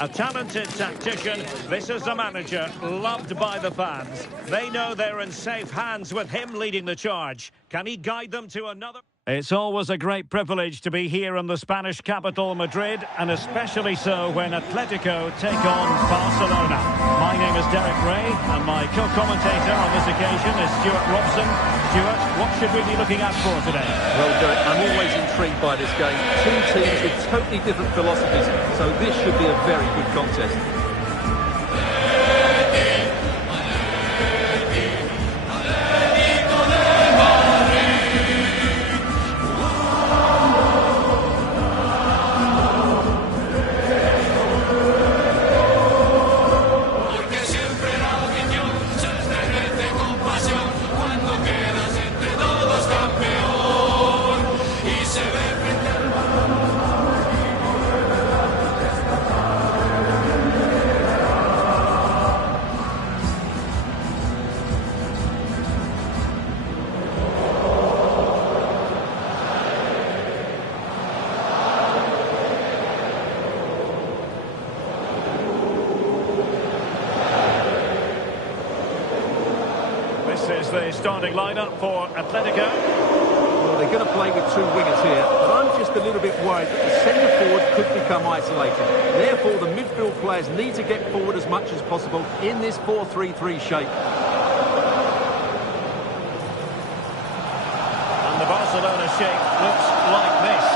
A talented tactician, this is the manager, loved by the fans. They know they're in safe hands with him leading the charge. Can he guide them to another? It's always a great privilege to be here in the Spanish capital, Madrid, and especially so when Atletico take on Barcelona. My name is Derek Ray, and my co-commentator on this occasion is Stuart Robson. Stuart, what should we be looking at for today? Well, Derek, I'm always intrigued by this game. Two teams with totally different philosophies, so this should be a very good contest. This is the starting lineup for Atletico. Well, they're going to play with two wingers here, but I'm just a little bit worried that the centre forward could become isolated. Therefore, the midfield players need to get forward as much as possible in this 4-3-3 shape. And the Barcelona shape looks like this.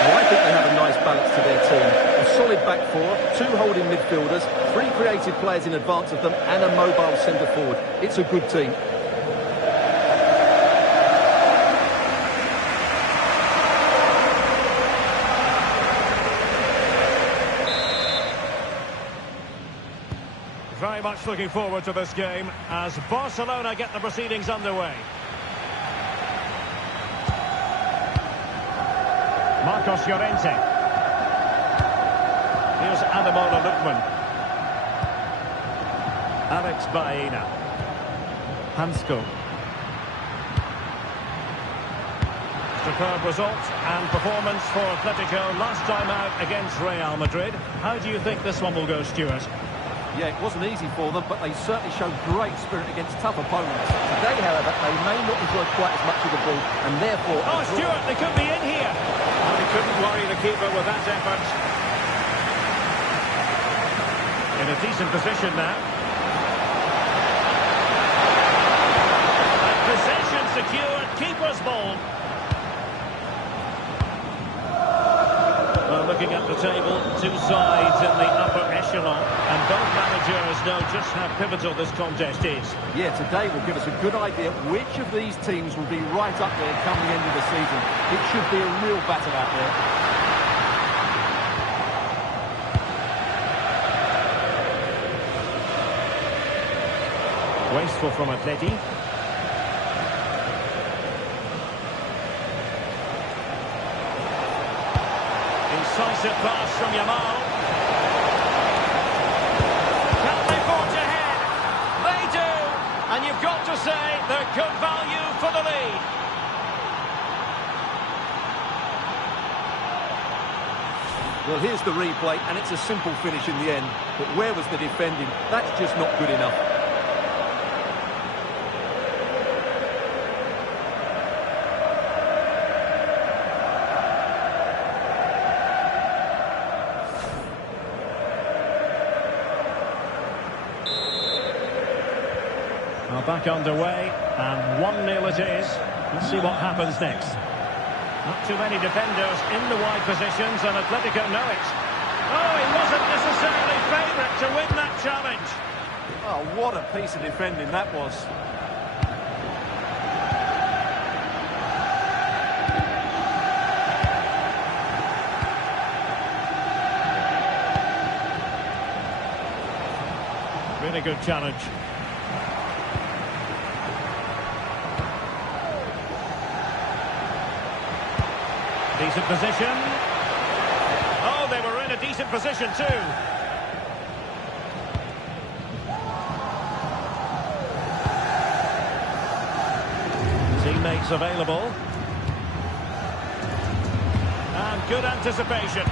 Well, I think they have a nice balance to their team. A solid back four, two holding midfielders, three creative players in advance of them, and a mobile centre forward. It's a good team. Very much looking forward to this game as Barcelona get the proceedings underway. Marcos Llorente. Here's Ademola Lookman. Alex Baena. Hansko. Superb result and performance for Atletico last time out against Real Madrid. How do you think this one will go, Stuart? Yeah, it wasn't easy for them, but they certainly showed great spirit against tough opponents. Today, however, they may not enjoy quite as much of the ball, and therefore... Oh, Stuart, they could be in here. Well, he couldn't worry the keeper with that effort. In a decent position now. And possession secured, keeper's ball. Well, looking at the table, two sides in the upper echelon, and both managers know just how pivotal this contest is. Yeah, today will give us a good idea which of these teams will be right up there come the end of the season. It should be a real battle out there. Wasteful from Atleti. Incisive pass from Yamal. Can they forge ahead? They do! And you've got to say they're good value for the lead. Well, here's the replay, and it's a simple finish in the end. But where was the defending? That's just not good enough. Back underway, and 1-0 it is. Let's see what happens next. Not too many defenders in the wide positions, and Atletico know it. Oh, he wasn't necessarily favourite to win that challenge. Oh, what a piece of defending that was. Really good challenge. Decent position. Oh, they were in a decent position too. Teammates available. And good anticipation.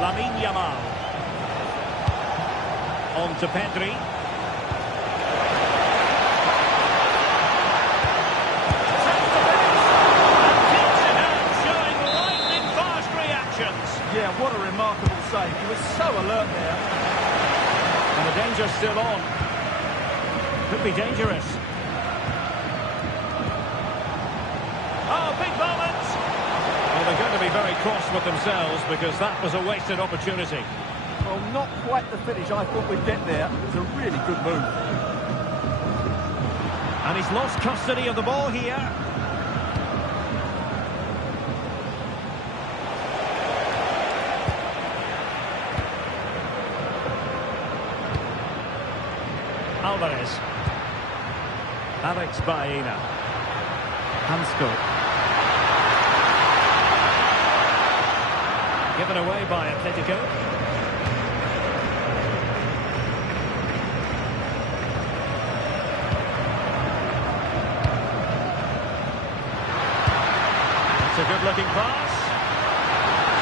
Lamine Yamal. On to Pedri. Yeah, what a remarkable save. He was so alert there. And the danger's still on. Could be dangerous. Oh, big moment! Well, they're going to be very cross with themselves because that was a wasted opportunity. Well, not quite the finish I thought we'd get there. It was a really good move. And he's lost custody of the ball here. Alvarez. Alex Baena. Hansko. Given away by Atletico. It's a good-looking pass.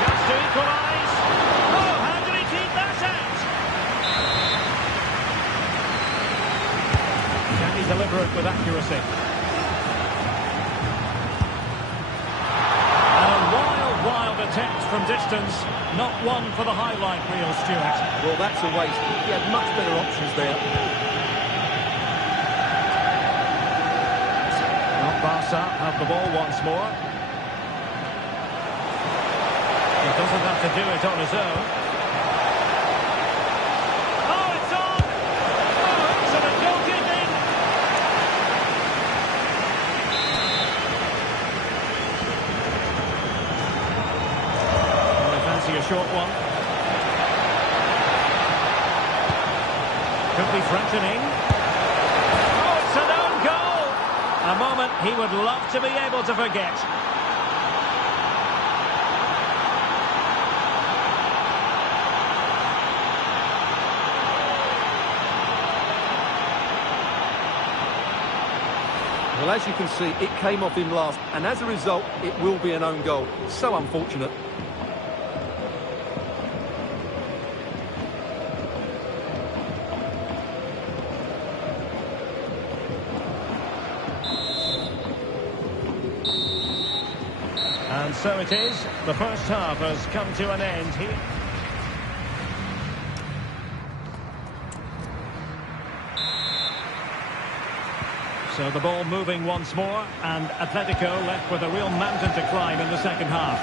Chance to equalise. Oh, how did he keep that out? Can he deliver it with accuracy? And a wild attempt from distance. Not one for the highlight reel, Stuart. Well, that's a waste. He had much better options there. Well, Barca have the ball once more. He doesn't have to do it on his own. Oh, it's on! Oh, excellent goalkeeping! Oh, I fancy a short one. Could be threatening. Oh, it's an own goal! A moment he would love to be able to forget. Well, as you can see, it came off him last, and as a result, it will be an own goal. So unfortunate. And so it is. The first half has come to an end here. So the ball moving once more, and Atletico left with a real mountain to climb in the second half.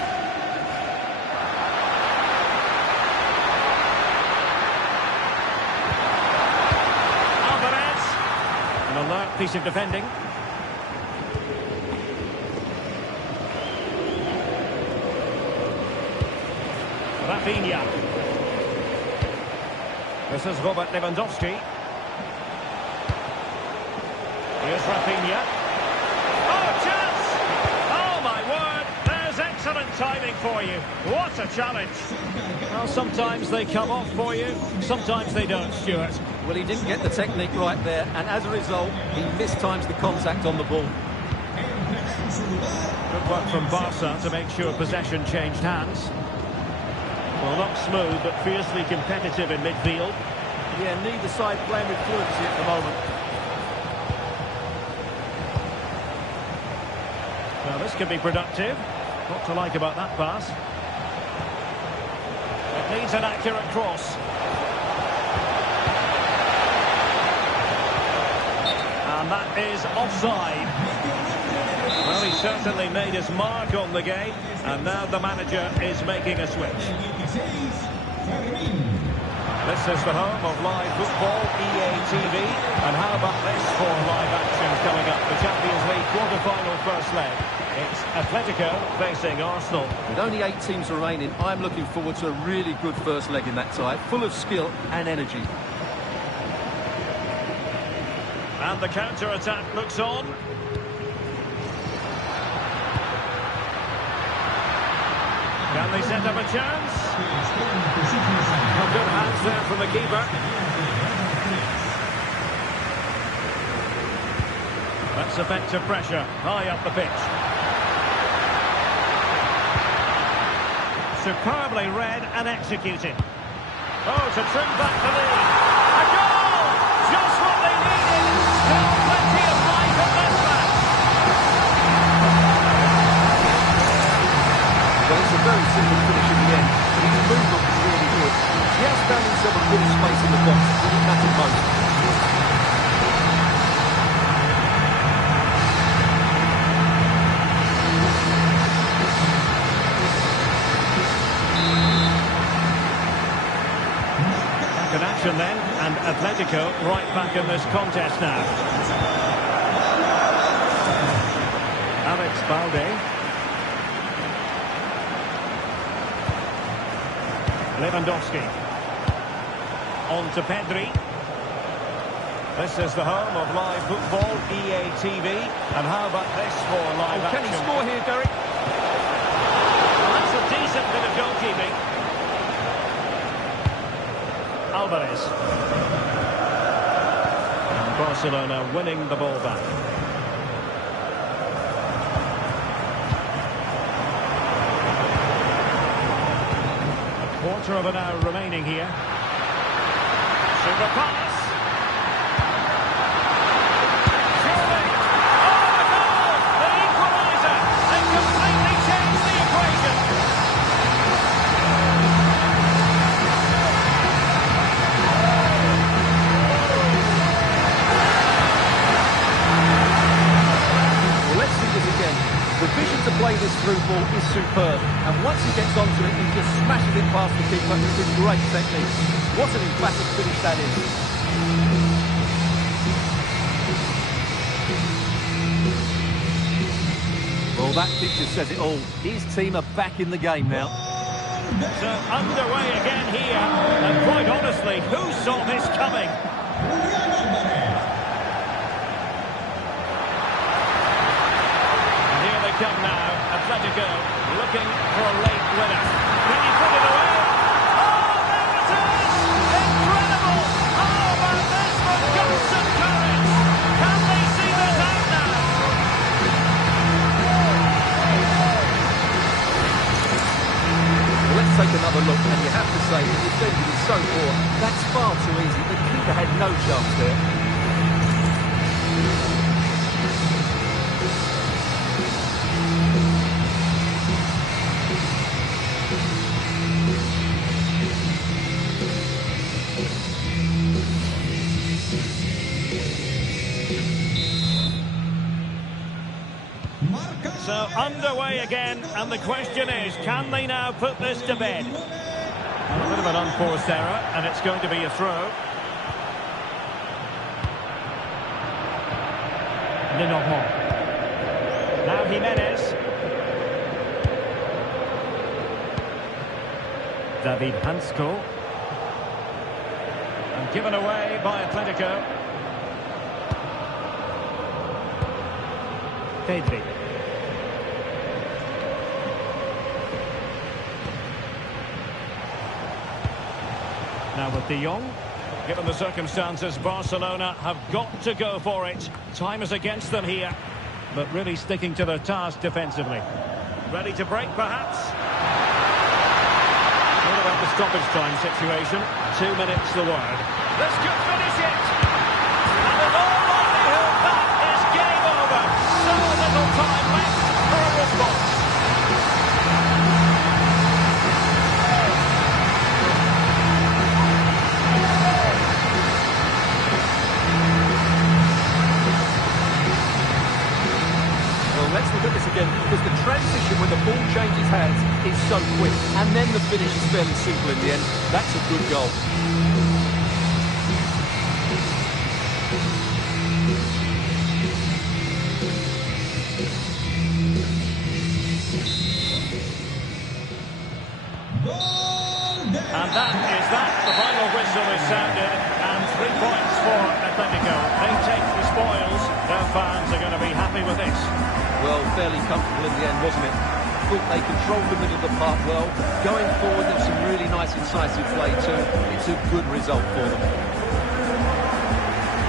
Alvarez. An alert piece of defending. Rafinha. This is Robert Lewandowski. Here's Rafinha. Oh, chance! Oh, my word! There's excellent timing for you. What a challenge. Well, sometimes they come off for you, sometimes they don't, Stuart. Well, he didn't get the technique right there, and as a result, he mistimes the contact on the ball. Good work from Barca to make sure possession changed hands. Well, not smooth, but fiercely competitive in midfield. Yeah, neither side playing with fluency at the moment. Well, this could be productive. What to like about that pass? It needs an accurate cross. And that is offside. Well, he certainly made his mark on the game, and now the manager is making a switch. This is the home of live football, EA TV, and how about this for live action coming up? The Champions League quarter-final first leg. It's Atletico facing Arsenal. With only 8 teams remaining, I'm looking forward to a really good first leg in that tie, full of skill and energy. And the counter-attack looks on. Can they set up a chance? Good hands there from the keeper. That's effective pressure, high up the pitch. superbly read and executed. Oh, to trim back the lead. A goal! Just what they needed. Still plenty of life in this match. Well, it's a very simple finish in the end, but his movement was really good. He has found himself a good space in the box when it mattered most. Back in action then, and Atletico right back in this contest now. Alex Balde. Lewandowski. On to Pedri. This is the home of live football, EA TV. And how about this for live action? Can he score here, Derek? Well, that's a decent bit of goalkeeping. Alvarez. And Barcelona winning the ball back. Quarter of an hour remaining here. Super pass. Surely. Oh, a goal! The equaliser. They completely changed the equation. Well, let's see this again. The vision to play this through ball is superb, and once he gets onto it, he just smashes it past the keeper with great technique. What an emphatic finish that is. Well, that picture says it all. His team are back in the game now. So underway again here, and quite honestly, who saw this coming? Come now, Atletico looking for a late winner. Can he put it away? Oh, there it is! Incredible! How about this for guts and courage? Can they see this out now? Let's take another look, and you have to say the defending is so poor. That's far too easy. The keeper had no chance there. So underway again, and the question is, can they now put this to bed? A bit of an unforced error, and it's going to be a throw. Lenormand. Now Jimenez. David Hansko. And given away by Atletico. Pedri. Now with De Jong. Given the circumstances, Barcelona have got to go for it. Time is against them here, but really sticking to their task defensively. Ready to break, perhaps? What about the stoppage time situation? 2 minutes the word. This could finish it! And in all likelihood, that is game over. So little time left for a response. Let's look at this again, because the transition when the ball changes hands is so quick, and then the finish is fairly simple in the end. That's a good goal. And that is that. The final whistle is sounded, and 3 points for Atletico. They take the spoils. Their fans are going to be happy with this. Well, fairly comfortable in the end, wasn't it? Thought they controlled the middle of the park well. Going forward, there's some really nice, incisive play too. It's a good result for them.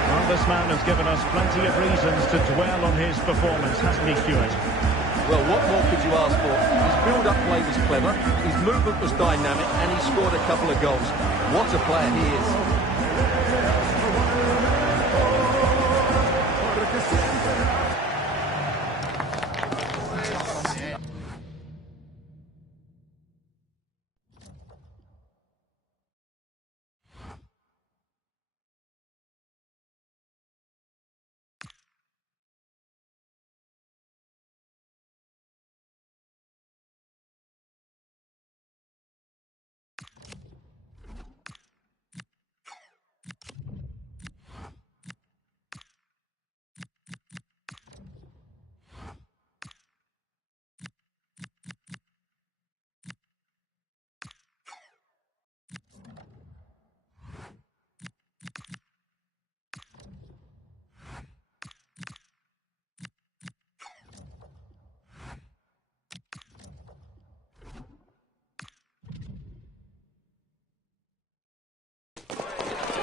Well, this man has given us plenty of reasons to dwell on his performance, hasn't he, Stuart? Well, what more could you ask for? His build-up play was clever, his movement was dynamic, and he scored a couple of goals. What a player he is.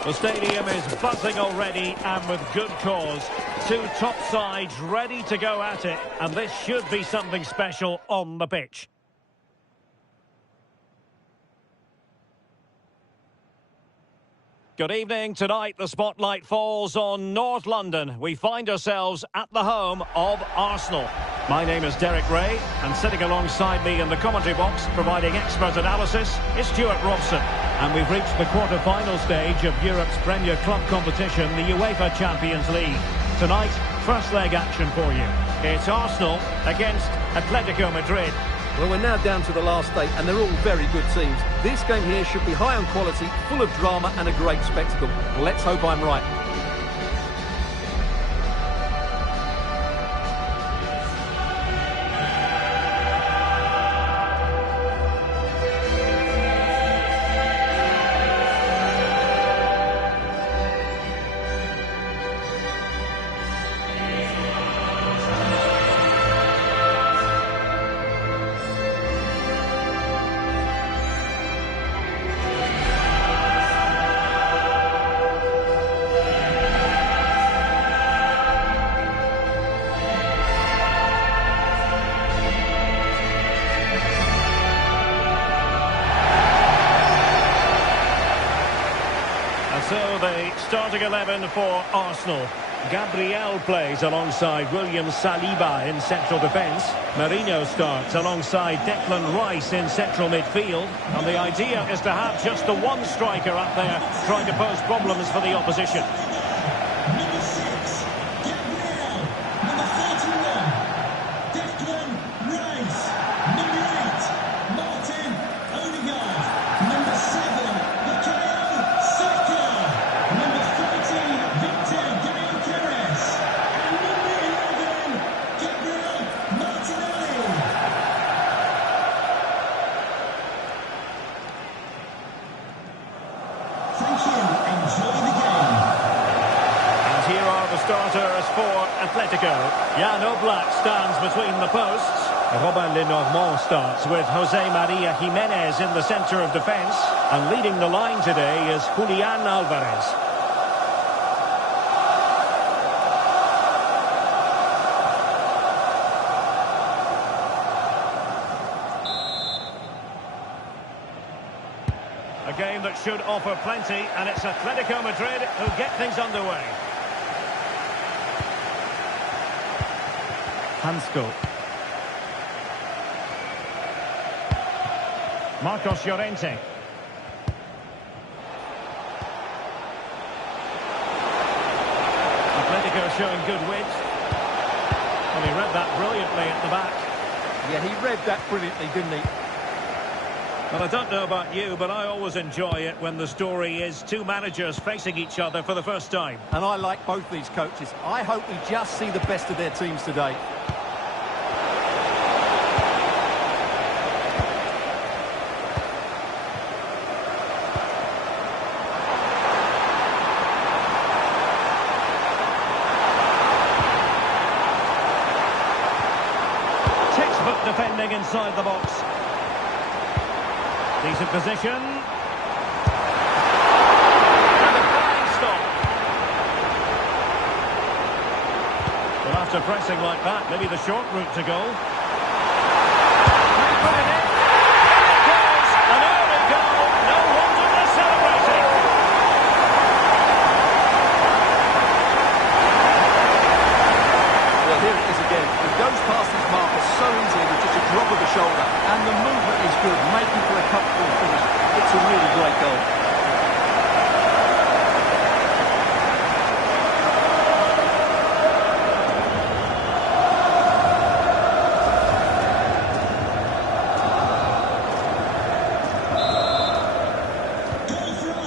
The stadium is buzzing already, and with good cause. Two top sides ready to go at it, and this should be something special on the pitch. Good evening. Tonight the spotlight falls on North London. We find ourselves at the home of Arsenal. My name is Derek Ray, and sitting alongside me in the commentary box, providing expert analysis, is Stuart Robson. And we've reached the quarter-final stage of Europe's Premier Club competition, the UEFA Champions League. Tonight, first leg action for you. It's Arsenal against Atletico Madrid. Well, we're now down to the last 8, and they're all very good teams. This game here should be high on quality, full of drama, and a great spectacle. Let's hope I'm right. So the starting 11 for Arsenal. Gabriel plays alongside William Saliba in central defence. Marino starts alongside Declan Rice in central midfield. And the idea is to have just the one striker up there trying to pose problems for the opposition. Number 6, Gabriel. Number 41, Declan Rice. Number 8, Martin Odegaard. Number 7, starters for Atletico. Jan Oblak stands between the posts. Robin Lenormand starts with Jose Maria Jimenez in the centre of defence. And leading the line today is Julian Alvarez. A game that should offer plenty, and it's Atletico Madrid who get things underway. Hansko. Marcos Llorente. Atletico showing good width. Well, he read that brilliantly at the back. Yeah, he read that brilliantly, didn't he? Well, I don't know about you, but I always enjoy it when the story is two managers facing each other for the first time. And I like both these coaches. I hope we just see the best of their teams today. Defending inside the box. Decent position. And a flying stop. Well, after pressing like that, maybe the short route to goal. goes past his marker so easily with just a drop of the shoulder, and the movement is good, making for a comfortable finish. It's a really great goal.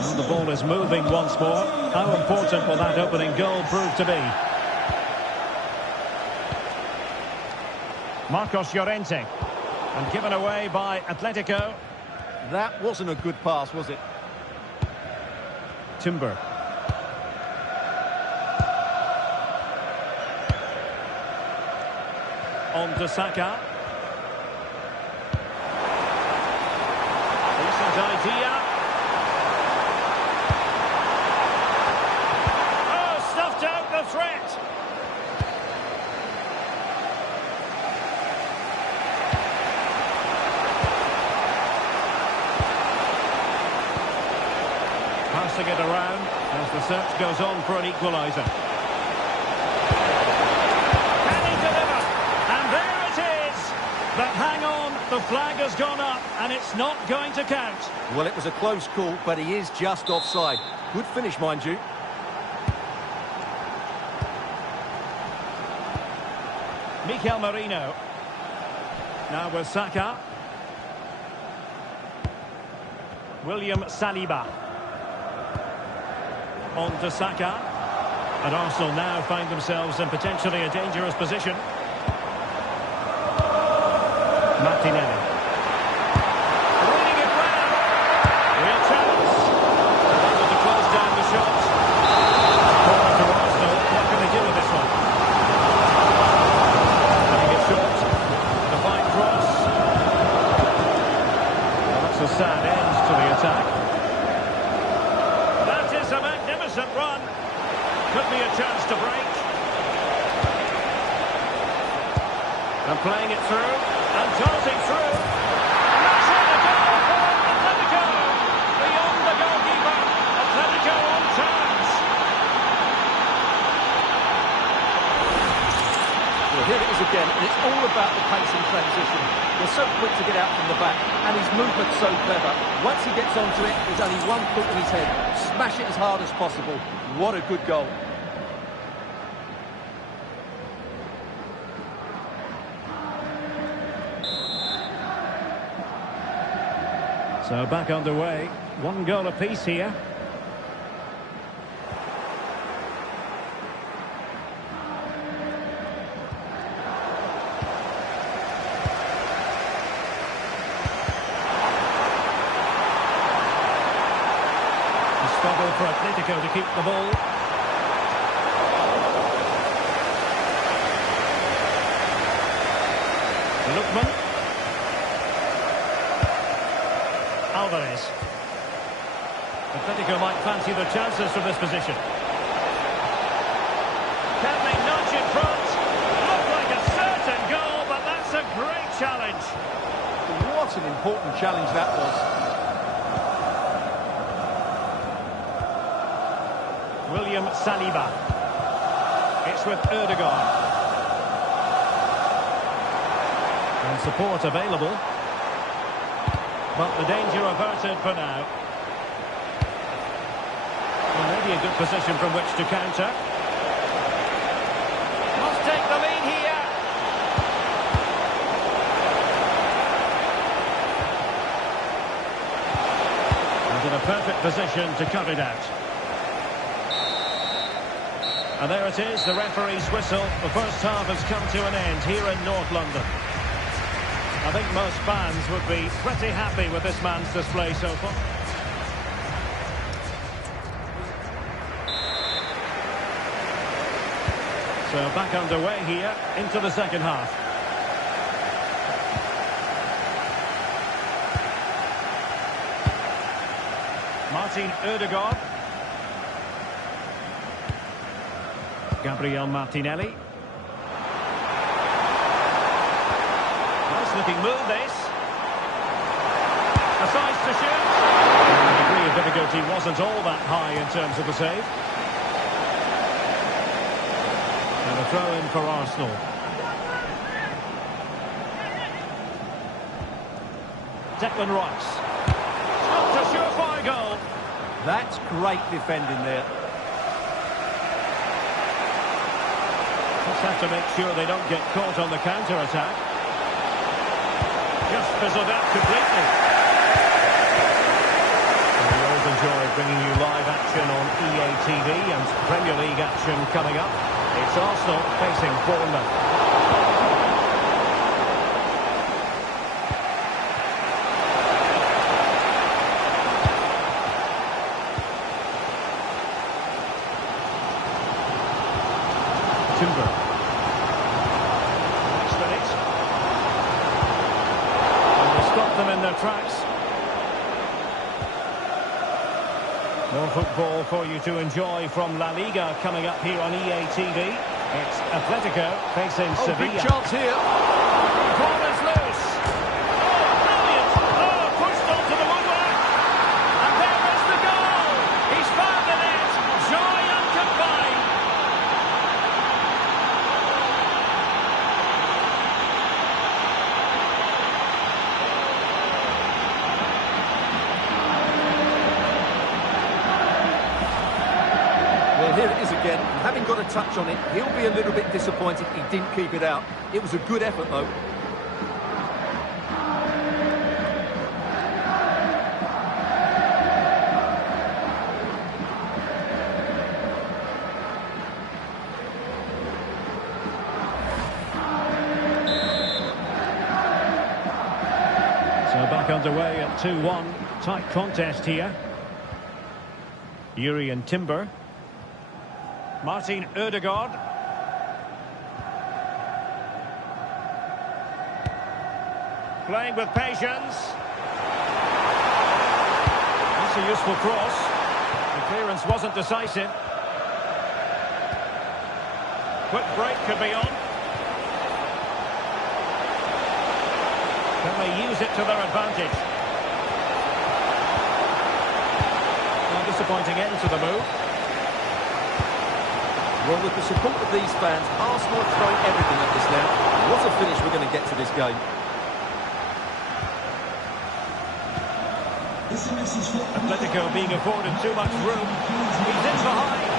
Well, the ball is moving once more. How important will that opening goal prove to be? Marcos Llorente, and given away by Atletico. That wasn't a good pass, was it? Timber. On to Saka. Decent idea. Oh, stuffed out the threat. Passing it around as the search goes on for an equaliser. Can he deliver? And there it is! But hang on, the flag has gone up and it's not going to count. Well, it was a close call, but he is just offside. Good finish, mind you. Mikel Merino. Now with Saka. William Saliba. On to Saka. And Arsenal now find themselves in potentially a dangerous position. Martinelli. Reading it well. Real chance. Able to close down the shot. Corner to Arsenal. What can they do with this one? Cutting it short. The fine cross. Well, that's a sad end to the attack. That is a magnificent run. Could be a chance to break. And playing it through. And darting through. And that's it, a goal for Atletico. Beyond the goalkeeper. Atletico on chance. Well, here it is again, and it's all about the pace and transition. They're so quick to get out from the back, and his movement's so clever. Once he gets onto it, there's only one thought in his head. Smash it as hard as possible. What a good goal. So back underway. One goal apiece here. The struggle for Atletico to keep the ball. Lookman. Alvarez. Atletico might fancy the chances from this position. Can they nudge in front? Looked like a certain goal, but that's a great challenge. What an important challenge that was. William Saliba. It's with Ødegaard. And support available. But the danger averted for now. Well, maybe a good position from which to counter. Must take the lead here. And in a perfect position to cut it out. And there it is, the referee's whistle. The first half has come to an end here in North London. I think most fans would be pretty happy with this man's display so far. So back underway here into the second half. Martin Ødegaard. Gabriel Martinelli. Looking move this. Decides to shoot. And the degree of difficulty wasn't all that high in terms of the save. And a throw in for Arsenal. Declan Rice. Stopped a surefire goal. That's great defending there. Just have to make sure they don't get caught on the counter-attack. Just fizzled out completely. We always enjoy bringing you live action on EA TV and Premier League action coming up. It's Arsenal facing Bournemouth. Timber. Next minute. And they stop them in their tracks. More football for you to enjoy from La Liga coming up here on EA TV. It's Atletico facing Sevilla. Big chance here. Corner's loose. Oh, brilliant. Oh, pushed onto the woodwork. And there is the goal. He's found the net. Joy uncombined. Here it is again. Having got a touch on it, he'll be a little bit disappointed he didn't keep it out. It was a good effort, though. So back underway at 2-1. Tight contest here. Yuri and Timber. Martin Ødegaard. Playing with patience. That's a useful cross. The clearance wasn't decisive. Quick break could be on. Can they use it to their advantage? A disappointing end to the move. Well, with the support of these fans, Arsenal are throwing everything at this now. What a finish we're going to get to this game. Atletico being afforded too much room. He's in behind.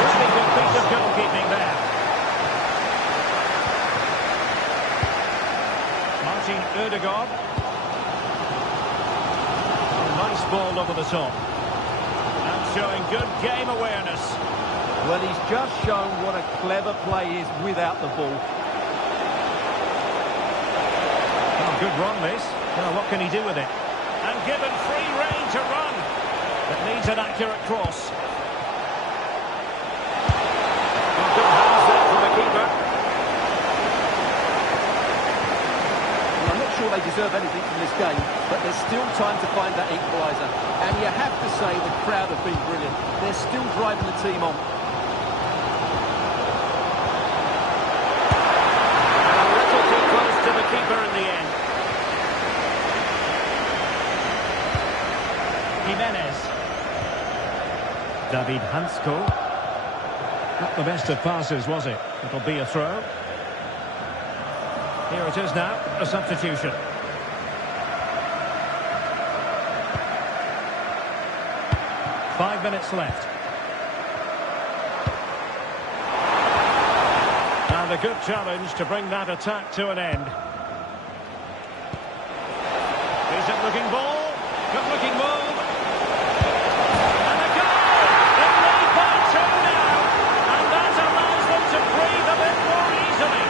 Really good piece of goalkeeping there. Martin Ødegaard. Nice ball over the top. And showing good game awareness. Well, he's just shown what a clever play is without the ball. Oh, good run, this. Well, what can he do with it? And given free rein to run. It needs an accurate cross. Oh, good hands there from the keeper. Well, I'm not sure they deserve anything from this game, but there's still time to find that equaliser. And you have to say the crowd have been brilliant. They're still driving the team on. Keeper in the end. Jimenez. David Hansko. Not the best of passes, was it? It'll be a throw. Here it is now, a substitution. Five minutes left. And a good challenge to bring that attack to an end. Decent looking ball, good looking move. And a goal! They lead by 2 now. And that allows them to breathe a bit more easily.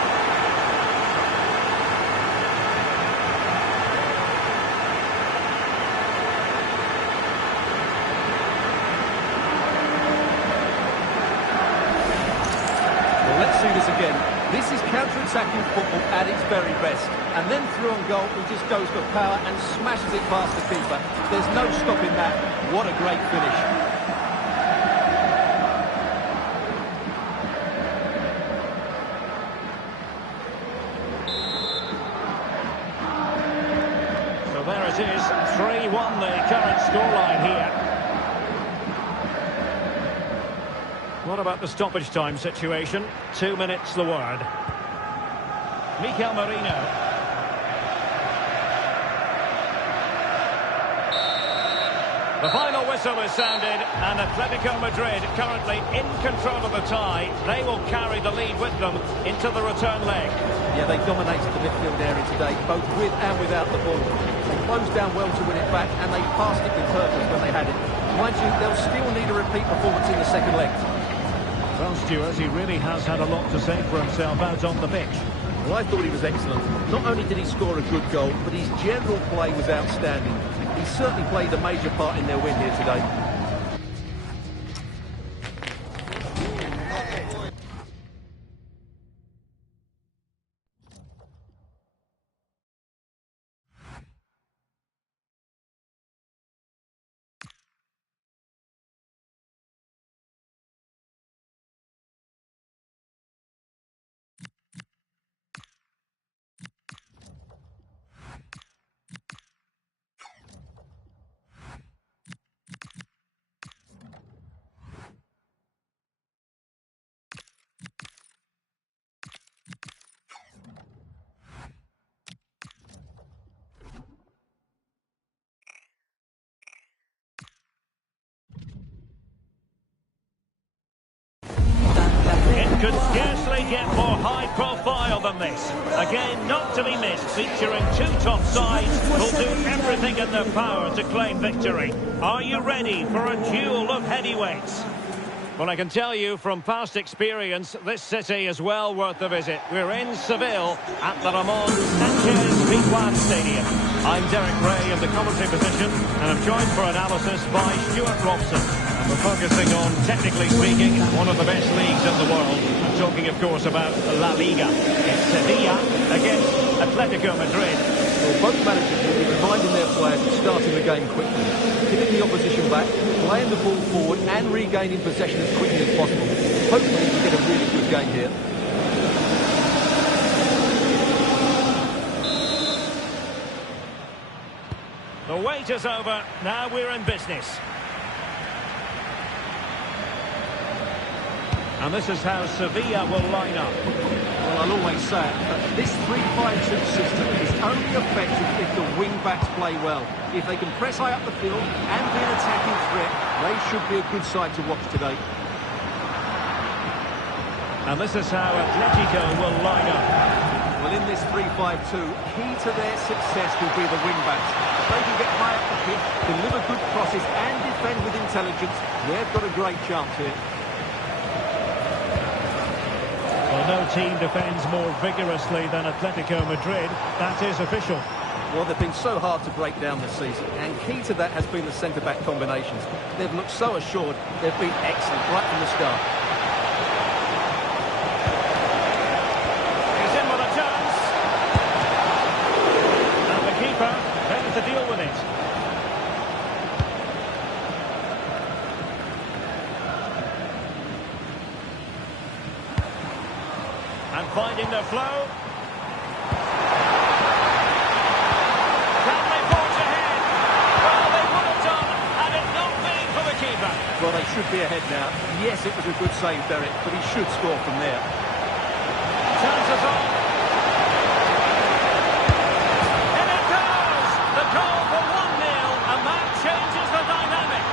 Well, let's see this again. This is counter-attacking football at its very best. And then through on goal, he just goes for power and smashes it past the keeper. There's no stopping that. What a great finish. So there it is, 3-1 the current scoreline here. What about the stoppage time situation? 2 minutes the word. Mikel Merino. The final whistle is sounded, and Atletico Madrid, currently in control of the tie, they will carry the lead with them into the return leg. Yeah, they dominated the midfield area today, both with and without the ball. They closed down well to win it back, and they passed it with purpose when they had it. Mind you, they'll still need a repeat performance in the second leg. Well, Stuart, he really has had a lot to say for himself out on the pitch. Well, I thought he was excellent. Not only did he score a good goal, but his general play was outstanding. He certainly played a major part in their win here today. Could scarcely get more high profile than this. Again, not to be missed, featuring two top sides who'll do everything in their power to claim victory. Are you ready for a duel of heavyweights? Well, I can tell you from past experience, this city is well worth a visit. We're in Seville at the Ramon Sánchez-Pizjuán Stadium. I'm Derek Ray in the commentary position, and I'm joined for analysis by Stuart Robson. We're focusing on, technically speaking, one of the best leagues in the world. I'm talking, of course, about La Liga. It's Sevilla against Atletico Madrid. Well, both managers will be reminding their players of starting the game quickly, hitting the opposition back, playing the ball forward and regaining possession as quickly as possible. Hopefully we get a really good game here. The wait is over. Now we're in business. And this is how Sevilla will line up. Well, I'll always say it, but this 3-5-2 system is only effective if the wing-backs play well. If they can press high up the field and be an attacking threat, they should be a good side to watch today. And this is how Atletico will line up. Well, in this 3-5-2, key to their success will be the wing-backs. If they can get high up the pitch, deliver good crosses and defend with intelligence, they've got a great chance here. Well, no team defends more vigorously than Atletico Madrid. That is official. Well, they've been so hard to break down this season, and key to that has been the centre-back combinations. They've looked so assured. They've been excellent right from the start. He's in with a chance. And the keeper there to deal with it. And finding the flow. Can they forge ahead? Well, they would have done had it not been for the keeper. Well, they should be ahead now. Yes, it was a good save, Derek, but he should score from there. Chances on. And it goes! The goal for 1-0, and that changes the dynamic.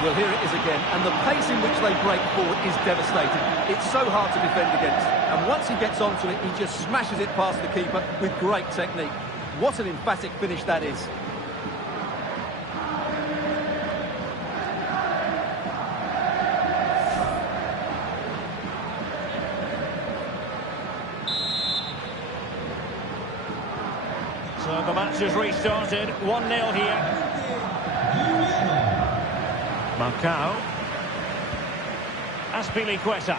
Well, here it is again, and the pace in which they break forward is devastating. It's so hard to defend against, and once he gets onto it, he just smashes it past the keeper with great technique. What an emphatic finish that is. So the match has restarted, 1-0 here. Marcao. Azpilicueta.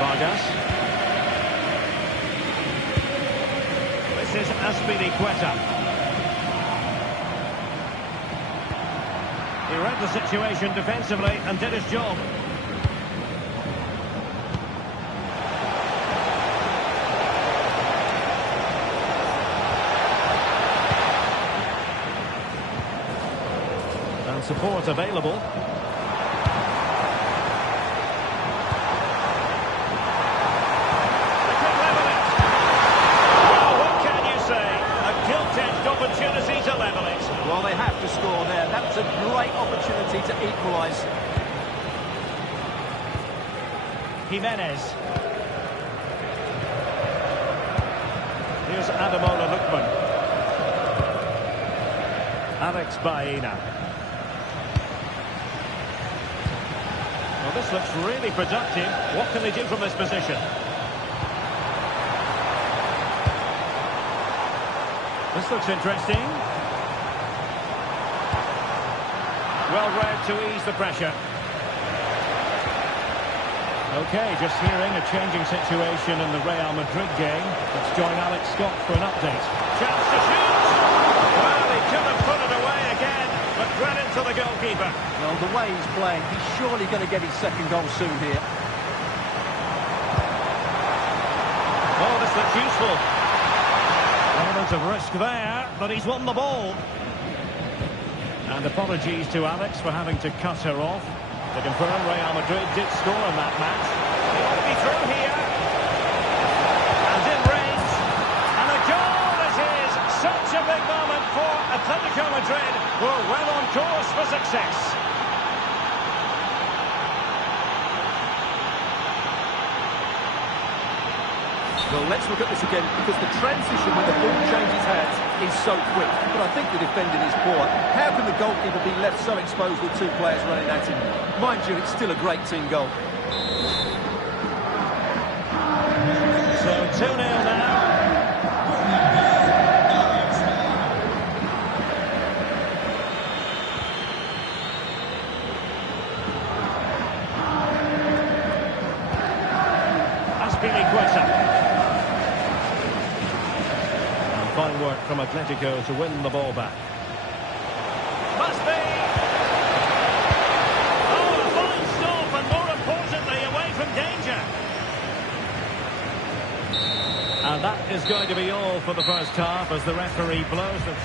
Vargas. This is Azpilicueta. He read the situation defensively and did his job. Support available. Well, they have to score there. That was a great opportunity to equalise. Jimenez. Here's Ademola Lookman. Alex Baena. Well, this looks really productive. What can they do from this position? This looks interesting. Well read to ease the pressure. Okay, just hearing a changing situation in the Real Madrid game. Let's join Alex Scott for an update. Chance to shoot! Well, he could have put it away again, but credit to the goalkeeper. Well, the way he's playing, he's surely going to get his second goal soon here. Oh, this looks useful. Element of risk there, but he's won the ball. And apologies to Alex for having to cut her off. To confirm, Real Madrid did score in that match. They ought to be through here. And in range. And a goal it is. Such a big moment for Atletico Madrid, who are well on course for success. Well, let's look at this again, because the transition when the ball changes hands is so quick. But I think the defending is poor. How can the goalkeeper be left so exposed with two players running at him? Mind you, it's still a great team goal. So 2-0 now. Fine work from Atletico to win the ball back. Must be! Oh, a fine stop, and more importantly, away from danger. And that is going to be all for the first half as the referee blows it.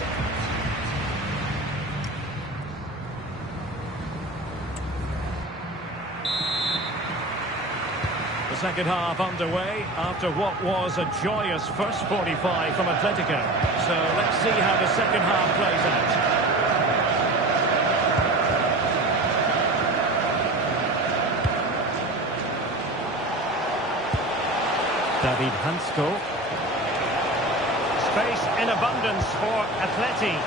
The second half underway after what was a joyous first 45 from Atletico. So let's see how the second half plays out. David Hansko. Space in abundance for Atleti.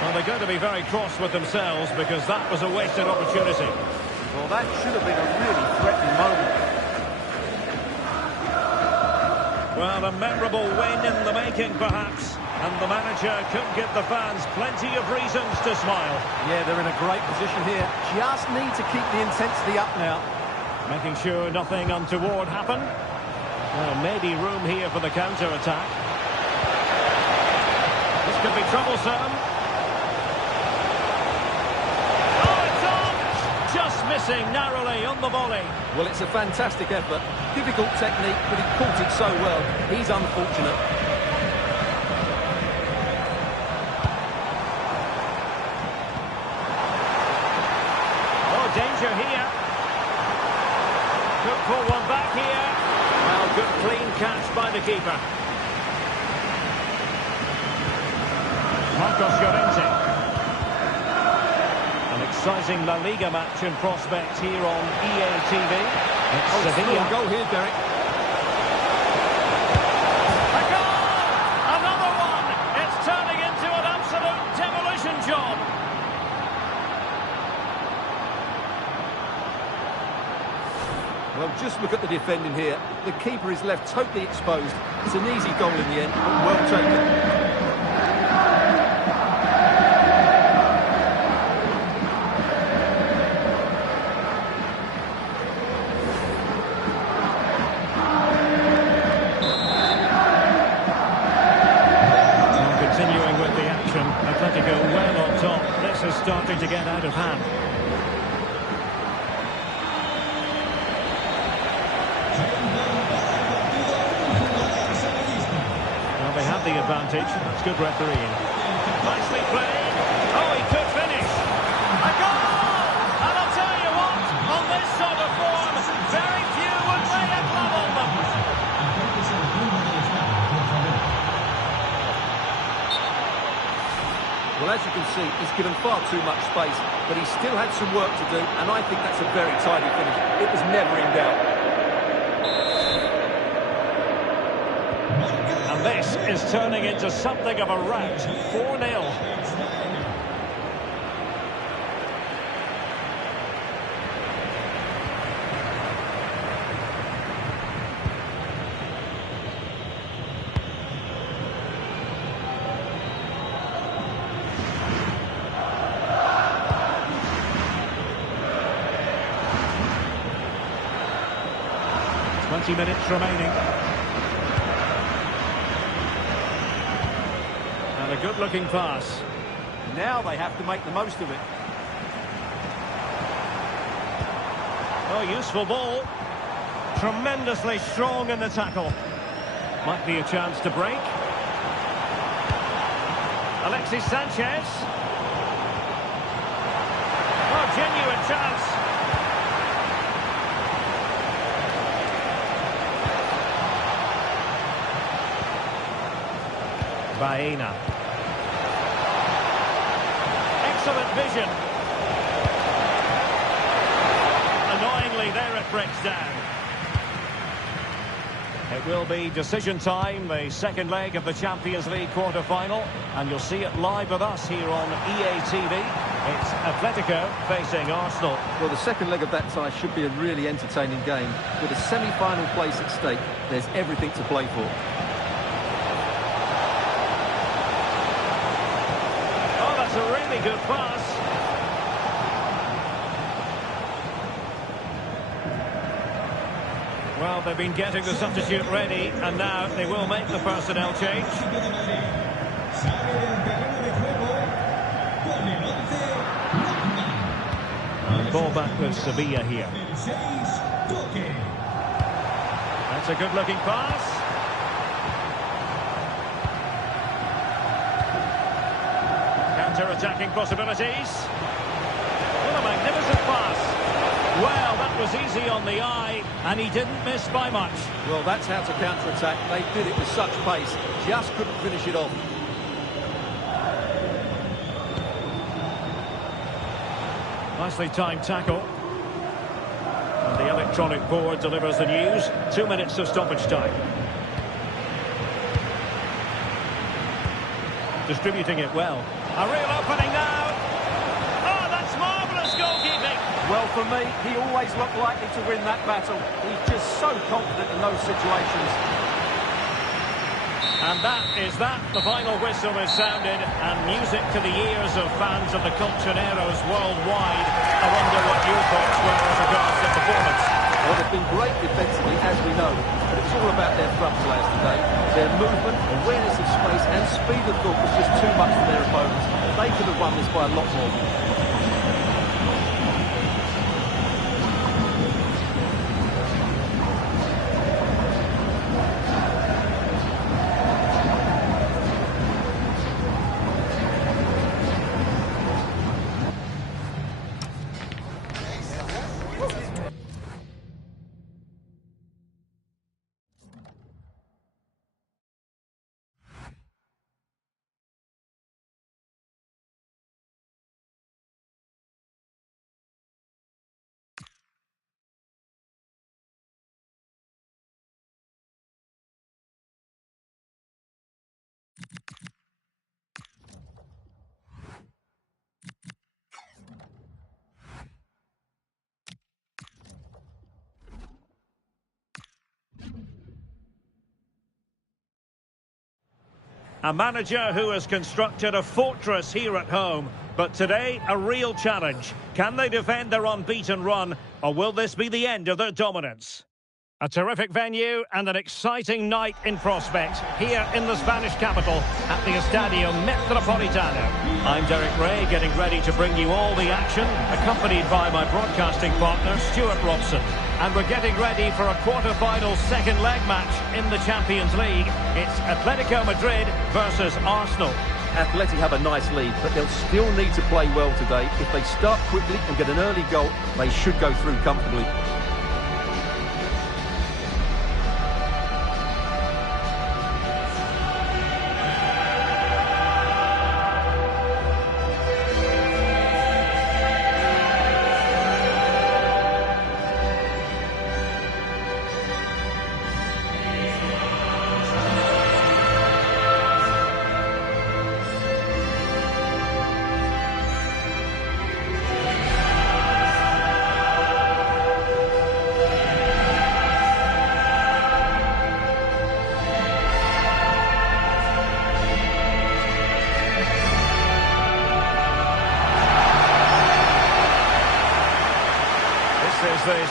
Well, they're going to be very cross with themselves because that was a wasted opportunity. Well, that should have been a really threatening moment. Well, a memorable win in the making, perhaps. And the manager could give the fans plenty of reasons to smile. Yeah, they're in a great position here. Just need to keep the intensity up now. Making sure nothing untoward happened. Well, maybe room here for the counter-attack. This could be troublesome. Missing narrowly on the volley. Well, it's a fantastic effort. Difficult technique, but he caught it so well. He's unfortunate. Oh, danger here. Could pull one back here. Well, good clean catch by the keeper. Marcos Llorente. Exciting La Liga match in prospect here on EA TV. It's Sevilla. Goal here, Derek. A goal! Another one! It's turning into an absolute demolition job. Well, just look at the defending here. The keeper is left totally exposed. It's an easy goal in the end, but well taken. Atletico well on top. This is starting to get out of hand. Well, they have the advantage. It's good refereeing. Nicely played. Oh, he could finish. A goal! And I'll tell you what, on this sort of form, very few would lay a glove on them. Well, as you can see, he's given far too much space, but he still had some work to do, and I think that's a very tidy finish. It was never in doubt. And this is turning into something of a rout. 4-0. Minutes remaining. And a good-looking pass. Now they have to make the most of it. Oh, useful ball. Tremendously strong in the tackle. Might be a chance to break. Alexis Sanchez. Oh, genuine chance. Bine. Excellent vision. Annoyingly, there it breaks down. It will be decision time, the second leg of the Champions League quarter-final, and you'll see it live with us here on EA TV. It's Atletico facing Arsenal. Well, the second leg of that tie should be a really entertaining game. With a semi-final place at stake, there's everything to play for. A really good pass. Well, they've been getting the substitute ready, and now they will make the personnel change. And ball back with Sevilla here. That's a good-looking pass. Counter-attacking possibilities. What a magnificent pass. Well, that was easy on the eye, and he didn't miss by much. Well, that's how to counter-attack. They did it with such pace. Just couldn't finish it off. Nicely timed tackle. And the electronic board delivers the news. 2 minutes of stoppage time. Distributing it well. A real opening now. Oh, that's marvellous goalkeeping. Well, for me, he always looked likely to win that battle. He's just so confident in those situations. And that is that. The final whistle is sounded, and music to the ears of fans of the Colchoneros worldwide. I wonder what your thoughts were as regards the performance. Well, they've been great defensively, as we know, but it's all about their front players today. Their movement, awareness of space and speed of thought was just too much for their opponents. They could have won this by a lot more. A manager who has constructed a fortress here at home, but today a real challenge. Can they defend their unbeaten run, or will this be the end of their dominance? A terrific venue and an exciting night in prospect here in the Spanish capital at the Estadio Metropolitano. I'm Derek Ray, getting ready to bring you all the action, accompanied by my broadcasting partner Stuart Robson. And we're getting ready for a quarter-final second leg match in the Champions League. It's Atletico Madrid versus Arsenal. Atleti have a nice lead, but they'll still need to play well today. If they start quickly and get an early goal, they should go through comfortably.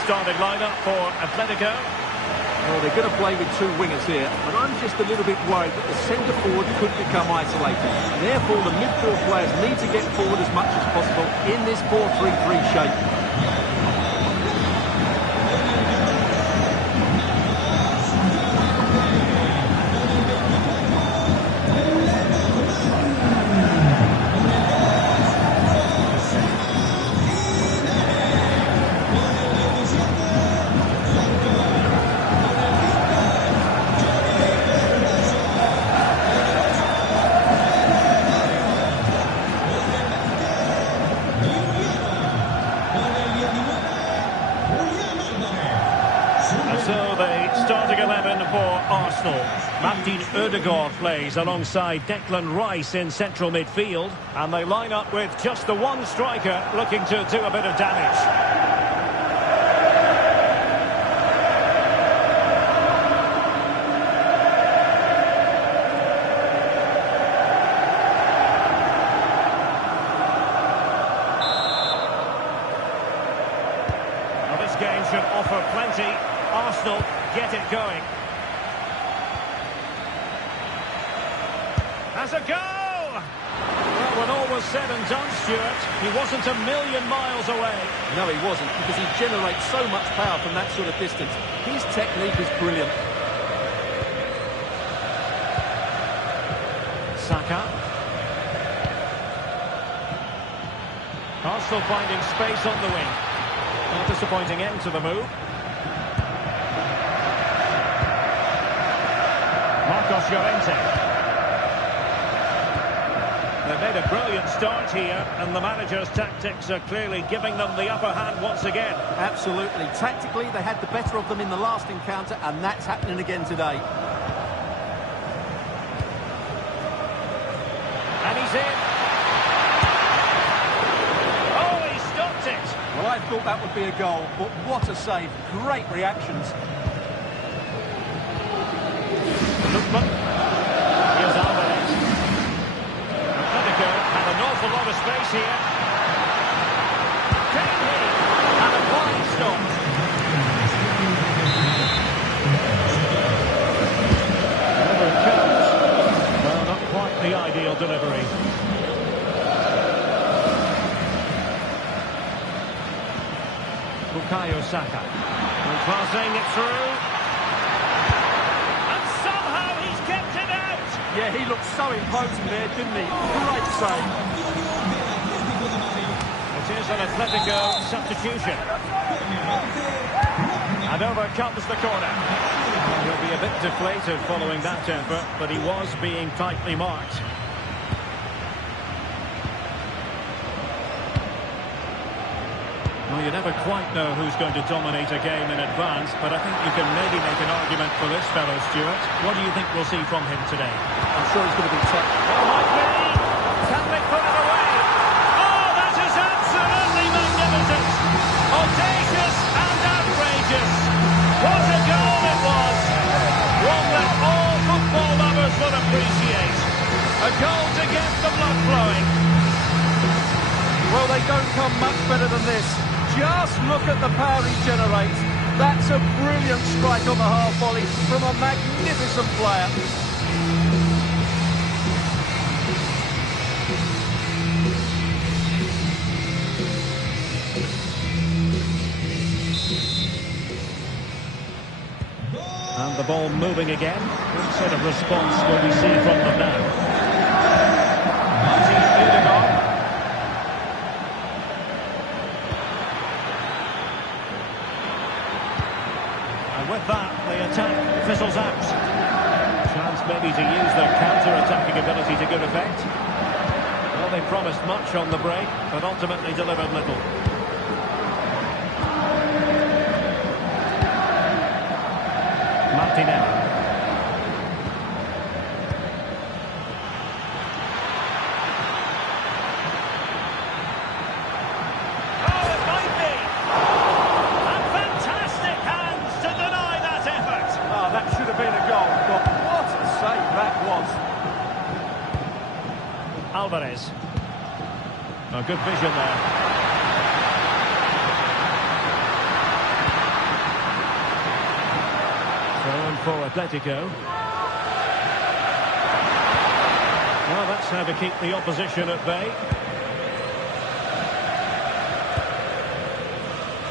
starting lineup for Atletico. Well, they're going to play with two wingers here, but I'm just a little bit worried that the centre forward could become isolated. Therefore, the midfield players need to get forward as much as possible in this 4-3-3 shape. Odegaard plays alongside Declan Rice in central midfield, and they line up with just the one striker looking to do a bit of damage. Well, this game should offer plenty. Arsenal get it going. Has a goal! Well, when all was said and done, Stuart, he wasn't a million miles away. No, he wasn't, because he generates so much power from that sort of distance. His technique is brilliant. Saka. Arsenal finding space on the wing. Not a disappointing end to the move. Marcos Llorente. They've made a brilliant start here, and the manager's tactics are clearly giving them the upper hand once again. Absolutely. Tactically, they had the better of them in the last encounter, and that's happening again today. And he's in. Oh, he stopped it. Well, I thought that would be a goal, but what a save. Great reactions. Lookman. Here's Alvarez. Had an awful lot of space here. Can he? And a wide stop. Another chance. Well, not quite the ideal delivery. Bukayo Saka. And passing it through. And somehow he's kept it out. Yeah, he looked so imposing there, didn't he? Great save. It is an Atletico substitution. And over comes the corner. He'll be a bit deflated following that effort, but he was being tightly marked. Well, you never quite know who's going to dominate a game in advance, but I think you can maybe make an argument for this fellow, Stuart. What do you think we'll see from him today? I'm sure he's going to be tough. Oh, might be! Can they put it away? Oh, that is absolutely magnificent! Audacious and outrageous! What a goal it was! One that all football lovers will appreciate. A goal to get the blood flowing. Well, they don't come much better than this. Just look at the power he generates. That's a brilliant strike on the half volley from a magnificent player. And the ball moving again. What sort of response will we see from them now? Odegaard. And with that, the attack fizzles out. Chance maybe to use their counter-attacking ability to good effect. Well, they promised much on the break, but ultimately delivered little. Martinelli. Oh, it might be! And fantastic hands to deny that effort! Oh, that should have been a goal, but what a save that was. Alvarez. Oh, good vision there. for Atletico. Well, that's how to keep the opposition at bay.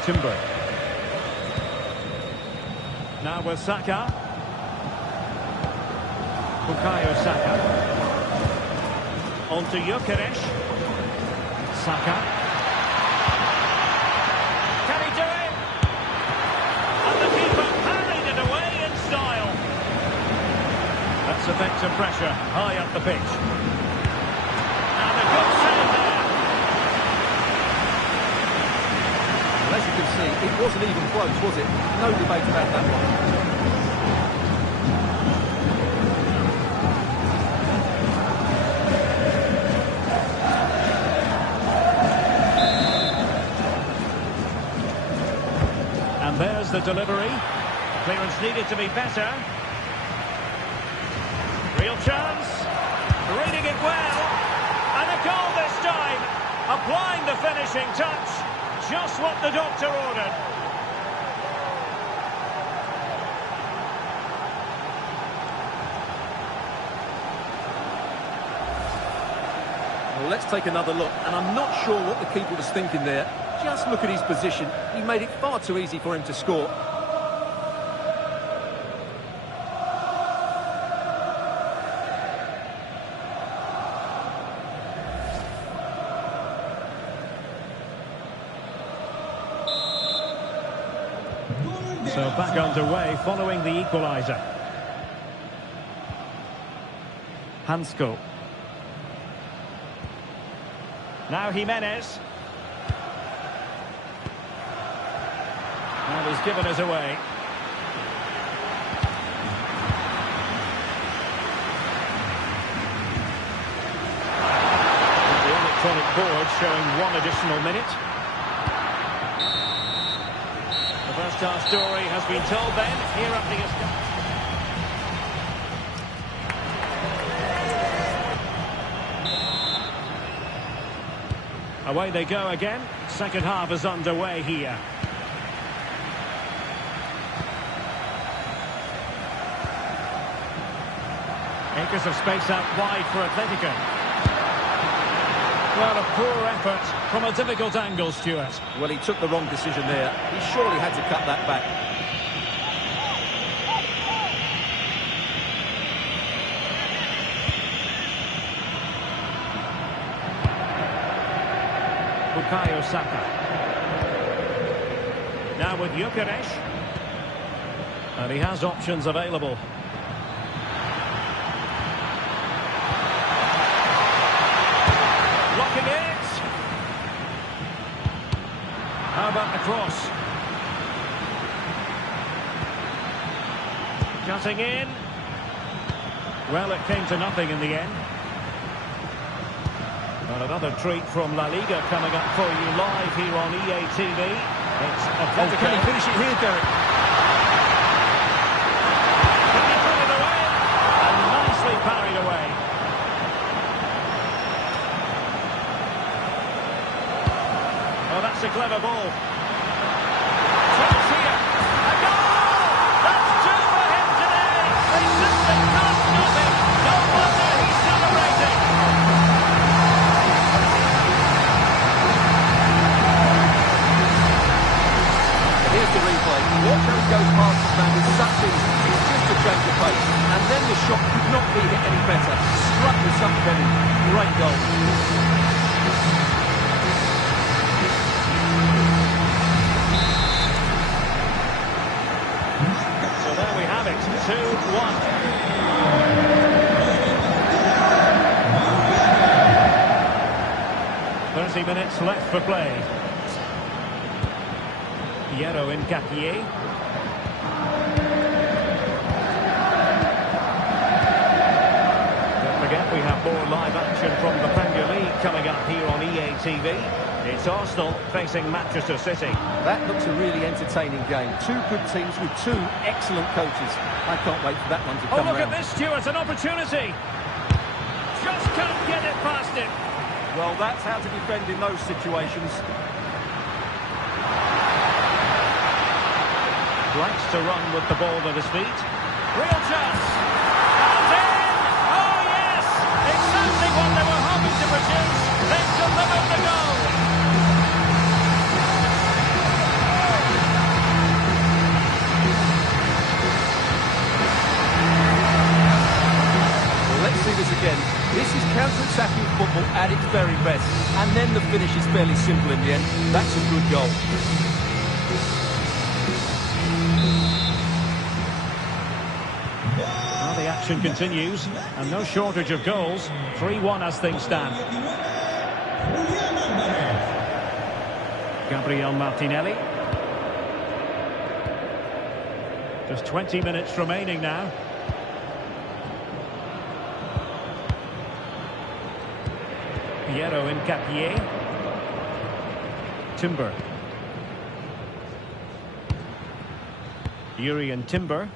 Timber. Now with Saka. Bukayo Saka. On to Gyökeres. Saka. Can he do it? And the keeper parried it away in style. That's effective pressure high up the pitch. And a good save there. Well, as you can see, it wasn't even close, was it? No debate about that one. There's the delivery. Clearance needed to be better. Real chance. Reading it well. And a goal this time. Applying the finishing touch. Just what the doctor ordered. Well, let's take another look. And I'm not sure what the keeper was thinking there. Just look at his position. He made it far too easy for him to score. So back underway following the equaliser. Hansko. Now Jimenez. And he's given us away. The electronic board showing one additional minute. The first half story has been told then. Here up the away they go again. Second half is underway here. Acres of space out wide for Atletico. Well, a poor effort from a difficult angle, Stuart. Well, he took the wrong decision there. He surely had to cut that back. Bukayo Saka. Now with Gyökeres. And he has options available. Blocking it. How about the cross? Cutting in. Well, it came to nothing in the end. And another treat from La Liga coming up for you live here on EA TV. It's Atletico. Can he finish it here, Derek? Can he put it away? And nicely parried away. Oh, that's a clever ball. Chance here. A goal! That's two for him today. He simply cost nothing. No wonder he's celebrating. Here's the replay. Watch how he goes past the man with such ease. It's just a change of pace. And then the shot could not be hit any better. Struck with such venom. Great goal. So there we have it. 2-1. 30 minutes left for play. Piero in Capier. Don't forget we have more live action from the Premier League coming up here on EA TV. It's Arsenal facing Manchester City. That looks a really entertaining game. Two good teams with two excellent coaches. I can't wait for that one to come Oh, look round. at this, Stuart, an opportunity. Just can't get it past him. Well, that's how to defend in those situations. Likes to run with the ball at his feet. Real chance. And in! Oh, yes! Exactly what they were hoping to produce. They've delivered the goal. Let's see this again. This is counter-attacking football at its very best. And then the finish is fairly simple in the end. That's a good goal. Well, the action continues, and no shortage of goals. 3-1 as things stand. Gabriel Martinelli. Just 20 minutes remaining now. Piero Incapié. Timber. Urian Timber.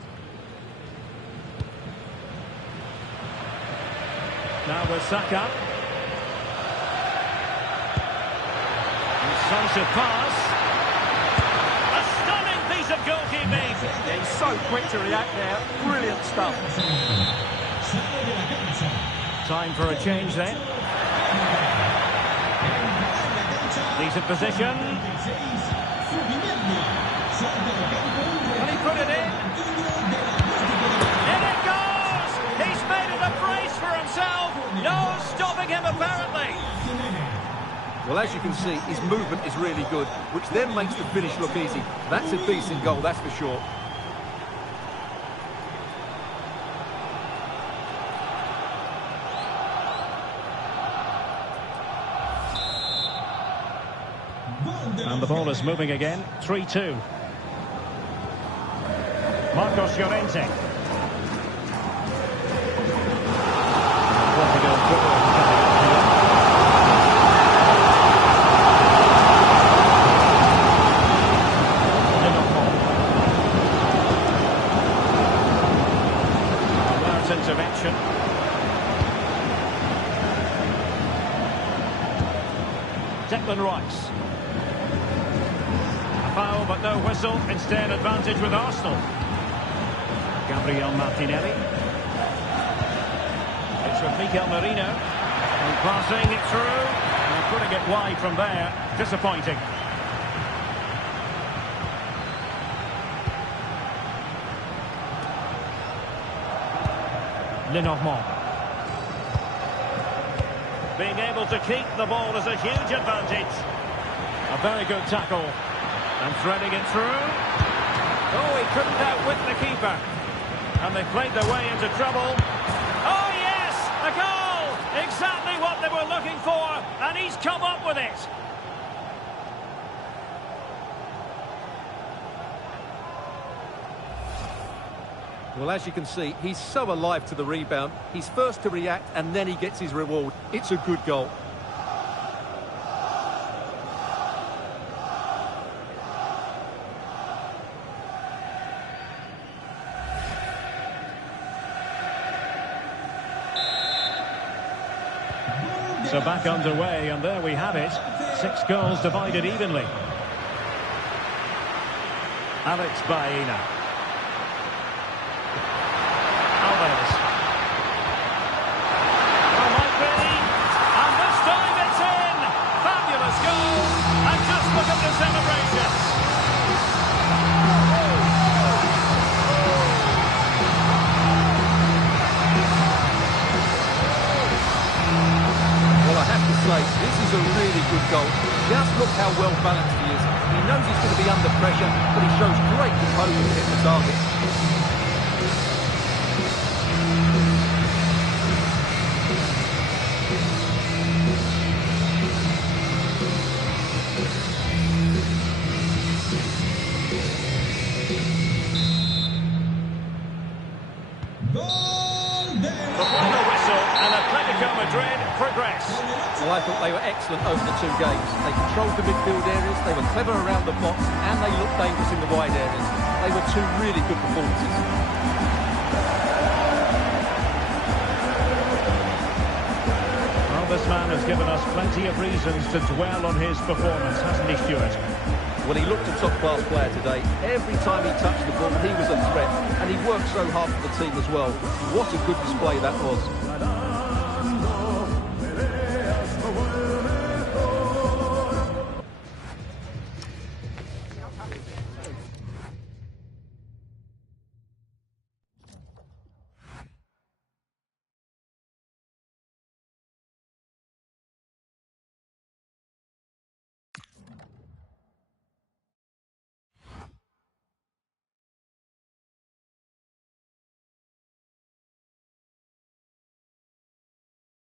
Now with Saka. Incisive pass. A stunning piece of goalkeeping. Yeah, he's so quick to react there. Brilliant stuff. Time for a change then. Decent position. Can he put it in? In it goes! He's made it a brace for himself. No stopping him apparently. Well, as you can see, his movement is really good, which then makes the finish look easy. That's a decent goal, that's for sure. And the ball is moving again. 3-2. Marcos Llorente. Intervention. Declan Rice. A foul but no whistle. Instead advantage with Arsenal. Gabriel Martinelli. It's with Mikel Merino. And passing it through. And putting it wide from there. Disappointing. Lenormand. Being able to keep the ball is a huge advantage. A very good tackle. And threading it through. Oh, he couldn't outwit the keeper. And they played their way into trouble. Oh, yes! A goal! Exactly what they were looking for. And he's come up with it. Well, as you can see, he's so alive to the rebound. He's first to react, and then he gets his reward. It's a good goal. So back underway, and there we have it. 6 goals divided evenly. Alex Baena. Look at the celebrations. Well, I have to say, this is a really good goal. Just look how well balanced he is. He knows he's going to be under pressure, but he shows great composure to hit the target. Well, I thought they were excellent over the 2 games. They controlled the midfield areas, they were clever around the box, and they looked dangerous in the wide areas. They were 2 really good performances. Well, this man has given us plenty of reasons to dwell on his performance, hasn't he, Stuart? Well, he looked a top-class player today. Every time he touched the ball, he was a threat, and he worked so hard for the team as well. What a good display that was.